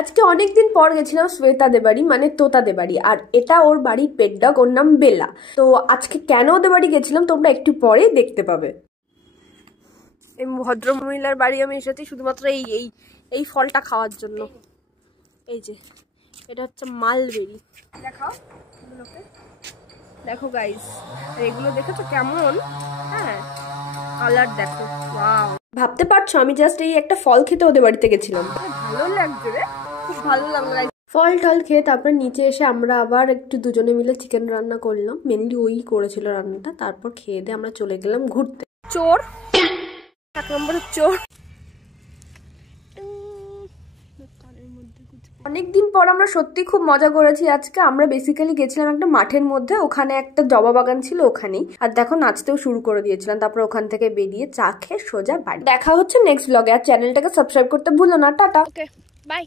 আজকে অনেকদিন পর গেছিলাম শ্বেতাদের বাড়ি, মানে তোতাদের বাড়ি, আর এটা ওর বাড়ির পেট ডগ, ওর নাম বেলা। তো আজকে কেন ওদের বাড়ি গেছিলাম তোমরা একটু পরেই দেখতে পাবে। এই ভদ্র মহিলার বাড়ি আমি এসেছি শুধুমাত্র এই এই এই ফলটা খাওয়ার জন্য। এই যে এটা হচ্ছে মালবেরি, দেখাও এগুলোকে, দেখো গাইস, এগুলো দেখেছো কেমন? হ্যাঁ, কালার দেখো, ওয়াও। ভাবতে পারছো আমি জাস্ট এই একটা ফল খেতে ওদের বাড়িতে গেছিলাম। ভালো লাগছে রে, খুব ভালো লাগলো। ফল টল খেয়ে তারপর নিচে এসে আমরা আবার একটু দুজনে মিলে চিকেন রান্না করলাম, মেনলি ওই করেছিল রান্নাটা। তারপর খেয়ে দিয়ে আমরা চলে গেলাম ঘুরতে। চোর, এক নম্বরের চোর। অনেকদিন পর আমরা সত্যি খুব মজা করেছি আজকে। আমরা বেসিক্যালি গেছিলাম একটা মাঠের মধ্যে, ওখানে একটা জবা বাগান ছিল ওখানেই, আর দেখো নাচতেও শুরু করে দিয়েছিলাম। তারপর ওখান থেকে বেরিয়ে চা খেয়ে সোজা বাড়ি। দেখা হচ্ছে নেক্সট ব্লগে, আর চ্যানেলটাকে সাবস্ক্রাইব করতে ভুলো না। Tata, okay bye.